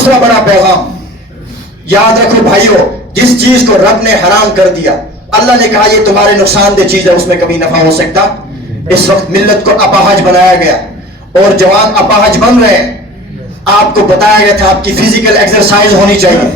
दूसरा बड़ा पैगाम याद रखो भाइयों, जिस चीज को रब ने हराम कर दिया, अल्लाह ने कहा ये तुम्हारे नुकसानदेह चीज है, उसमें कभी नफा हो सकता। इस वक्त मिल्लत को अपाहज बनाया गया और जवान अपाहज बन रहे हैं। आपको बताया गया था आपकी फिजिकल एक्सरसाइज होनी चाहिए,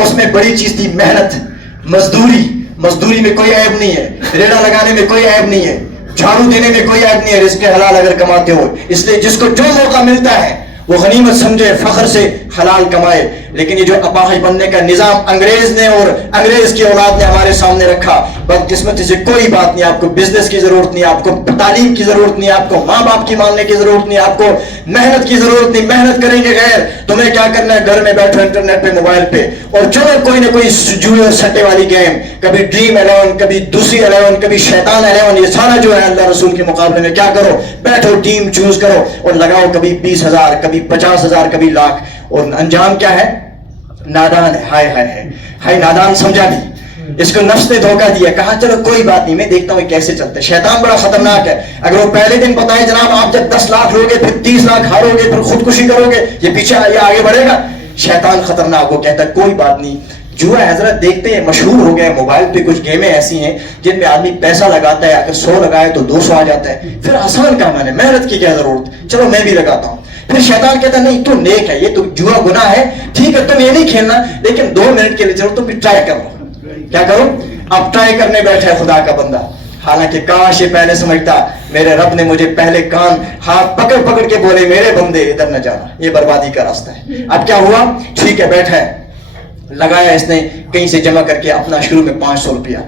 उसमें बड़ी चीज थी मेहनत, मजदूरी। मजदूरी में कोई ऐब नहीं है, रेड़ा लगाने में कोई ऐब नहीं है, झाड़ू देने में कोई ऐब नहीं है, रिज़्क़ हलाल अगर कमाते हो। इसलिए जिसको जो मौका मिलता है वो गनीमत समझे, फख्र से हलाल कमाए। लेकिन ये जो अपाहज बनने का निज़ाम अंग्रेज ने और अंग्रेज की औलाद ने हमारे सामने रखा, बदकिस्मती से कोई बात नहीं। आपको बिजनेस की जरूरत नहीं, आपको तालीम की जरूरत नहीं, आपको माँ बाप की मानने की जरूरत नहीं, आपको मेहनत की जरूरत नहीं। मेहनत करेंगे गैर, तुम्हें क्या करना है, घर में बैठो इंटरनेट पे, मोबाइल पे, और चलो कोई ना कोई जुए और सट्टे वाली गेम, कभी ड्रीम 11, कभी दूसरी 11, कभी शैतान 11, ये सारा जो है अल्लाह रसूल के मुकाबले में क्या करो, बैठो टीम चूज करो और लगाओ, कभी 20,000, कभी 50,000, कभी लाख, और अंजाम क्या है, नादान है। हाय हाय हाय, नादान समझा नहीं, इसको नफ्स ने धोखा दिया, कहा चलो कोई बात नहीं, मैं देखता हूँ कैसे चलते। शैतान बड़ा खतरनाक है। अगर वो पहले दिन बताए जनाब आप जब 10 लाख लोगे, फिर 30 लाख हारोगे, फिर खुदकुशी करोगे, ये पीछे ये आगे बढ़ेगा, शैतान खतरनाक। वो कहता है कोई बात नहीं, जुआ हजरत देखते हैं मशहूर हो गया, मोबाइल पे कुछ गेमें ऐसी हैं जिनमें आदमी पैसा लगाता है, अगर 100 लगाए तो 200 आ जाता है, फिर आसान काम है, मेहनत की क्या जरूरत, चलो मैं भी लगाता हूँ। फिर शैतान कहता है नहीं तू नेक है, ये तो जुआ गुनाह है, ठीक है तुम ये नहीं खेलना, लेकिन 2 मिनट के लिए चलो तुम भी ट्राई कर लो। क्या करो, अब ट्राई करने बैठा है खुदा का बंदा। हालांकि काश ये पहले समझता, मेरे रब ने मुझे पहले कान हाथ पकड़ पकड़ के बोले मेरे बंदे इधर न जाना, ये बर्बादी का रास्ता है। अब क्या हुआ, ठीक है बैठा है, लगाया इसने कहीं से जमा करके अपना, शुरू में 500 रुपया,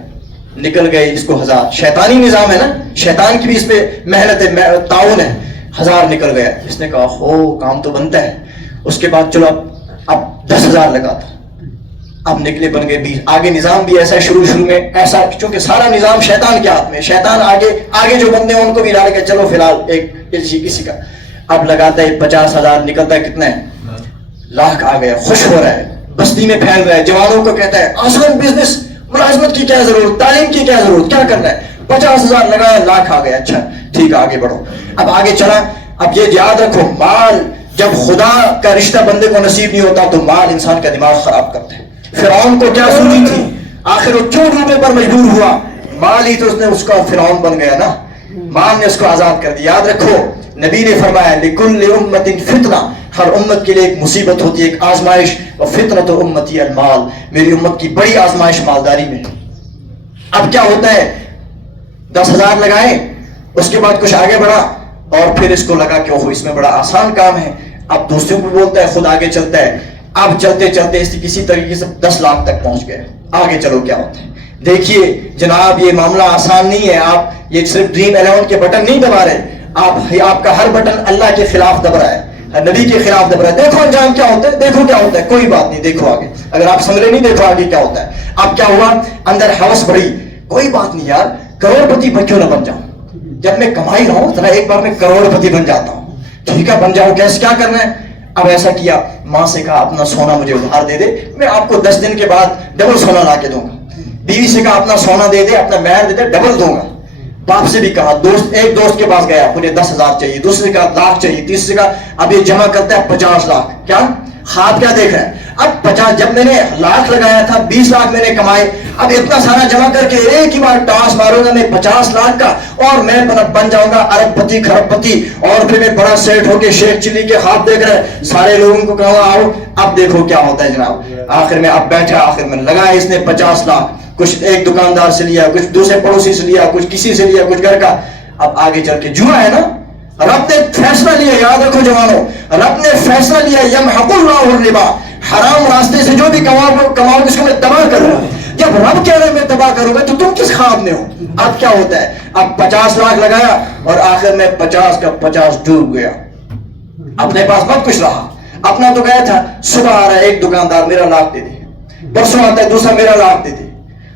निकल गए इसको 1000। शैतानी निजाम है ना, शैतान की भी इस पे मेहनत है, ताउन है। 1000 निकल गया, इसने कहा हो काम तो बनता है। उसके बाद चलो अब 10,000 लगाता, अब निकले बन गए 20। आगे निजाम भी ऐसा है, शुरू में ऐसा, क्योंकि सारा निजाम शैतान के हाथ में, शैतान आगे जो बंदे हैं उनको भी डाल के चलो फिलहाल एक किसी का। अब लगाता है 50,000, निकलता है कितना है, लाख आ गया, खुश हो रहा है, बस्ती में फैल रहा है, जवानों को कहता है आसान बिजनेस, मुलाजमत की क्या जरूरत, तालीम की क्या जरूरत, क्या करना है, 50,000 लगाया, लाख आ गया, अच्छा ठीक है आगे बढ़ो। अब आगे चला, अब ये याद रखो, माल जब खुदा का रिश्ता बंदे को नसीब नहीं होता तो माल इंसान का दिमाग खराब करता है। फिरौन को क्या सूझी थी, आखिर वो क्यों डूबने पर मजबूर हुआ, माल ही तो उसने उसका फिरौन बन गया ना, माल ने उसको आजाद कर दिया। याद रखो नबी ने फरमाया लिकुल्लि उम्मतिन फितना, हर उम्मत के लिए एक मुसीबत होती है, एक आजमाइश, और फितनतु उम्मती अल माल, मेरी उम्मत की बड़ी आजमाइश मालदारी में। अब क्या होता है, 10,000 लगाए, उसके बाद कुछ आगे बढ़ा और फिर इसको लगा कि ओहो इसमें बड़ा आसान काम है। अब दूसरों को बोलता है, खुद आगे चलता है। अब चलते चलते इस किसी तरीके से 10 लाख तक पहुंच गए। आगे चलो क्या होता है, देखिए जनाब ये मामला आसान नहीं है। आप ये सिर्फ ड्रीम 11 के बटन नहीं दबा रहे, आपका हर बटन अल्लाह के खिलाफ दब रहा है, नबी के खिलाफ दब रहा है। देखो अंजाम क्या होता है, देखो क्या होता है, कोई बात नहीं, देखो आगे, अगर आप समझ रहे नहीं देखो आगे क्या होता है। अब क्या हुआ, अंदर हवस बढ़ी, कोई बात नहीं यार, करोड़पति क्यों ना बन जाऊं, जब मैं कमाई रहा हूं जरा एक बार मैं करोड़पति बन जाता हूं, ठीक है बन जाऊं, कैसे क्या करना है। अब ऐसा किया, माँ से कहा अपना सोना मुझे उधार दे दे, मैं आपको 10 दिन के बाद डबल सोना ला के दूंगा। बीवी से कहा अपना सोना दे दे, अपना महर दे दे, डबल दूंगा। बाप से भी कहा, एक दोस्त के पास गया, मुझे 10,000 चाहिए, दूसरे का लाख चाहिए, तीसरे का अब ये जमा करता है 50 लाख। क्या खाब क्या देख रहे हैं, अब 50, जब मैंने लाख लगाया था 20 लाख मैंने कमाए, अब इतना सारा जमा करके एक ही बार टास मारूंगा मैं 50 लाख का, और मैं बन जाऊंगा अरबपति खरबपति, और फिर मैं बड़ा सेठ होके शेख चिल्ली के ख्वाब देख रहे हैं, सारे लोगों को कहूंगा आओ। अब देखो क्या होता है जनाब, आखिर में अब बैठा, आखिर में लगाया इसने 50 लाख, कुछ एक दुकानदार से लिया, कुछ दूसरे पड़ोसी से लिया, कुछ किसी से लिया, कुछ घर का। अब आगे चल के जुआ है ना, रब ने फैसला लिया, याद रखो जवानों, रब ने फैसला लिया, यमहकुल्लाहु रिबा, हराम रास्ते से जो भी कमाओ इसको मैं तबाह करूंगा। जब रब कह रहे मैं तबाह करूंगा तो तुम किस ख्वाब में हो। अब क्या होता है, अब 50 लाख लगाया और आखिर में 50 का 50 डूब गया, अपने पास बहुत कुछ रहा, अपना तो गया था। सुबह आ रहा है एक दुकानदार, मेरा लाख दे दे, परसों आता है दूसरा, मेरा लाख दे दे,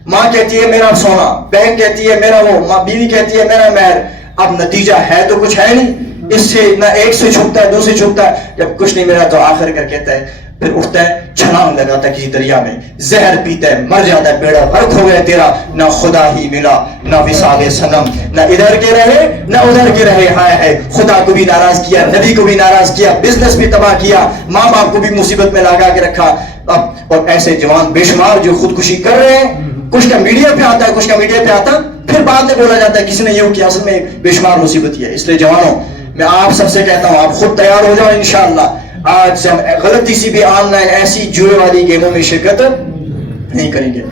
माँ कहती है मेरा सोना, बहन कहती है मेरा वो, माँ बीवी कहती है मेरा महर। अब नतीजा है तो कुछ है नहीं, اس سے نہ ایک سے چھپتا ہے، دو سے چھپتا ہے، جب کچھ نہیں ملا تو آخر کر کہتا ہے، پھر اٹھتا ہے، چھلانگ لگاتا ہے کسی دریا میں، زہر پیتا ہے، مر جاتا ہے، بیڑا غرق ہو گیا تیرا، نہ خدا ہی ملا نہ وصال صنم، نہ ادھر کے رہے نہ ادھر کے رہے، ہائے ہے خدا کو بھی ناراض کیا، نبی کو بھی ناراض کیا، بزنس بھی تباہ کیا، ماں باپ کو بھی مصیبت میں لگا کے رکھا. اور ایسے جوان بے شمار جو خودکشی کر رہے ہیں، کچھ کا میڈیا پہ آتا ہے، کچھ کا میڈیا پہ آتا، پھر بعد میں بولا جاتا ہے کسی نے یہ کیا، اصل میں بے شمار مصیبت ہی ہے. اس لیے جوانوں، میں آپ سب سے کہتا ہوں، آپ خود تیار ہو جاؤ انشاءاللہ. آج سے ہم غلطی سی بھی آن لائن ایسی جوئے والی گیموں میں شرکت نہیں کریں گے.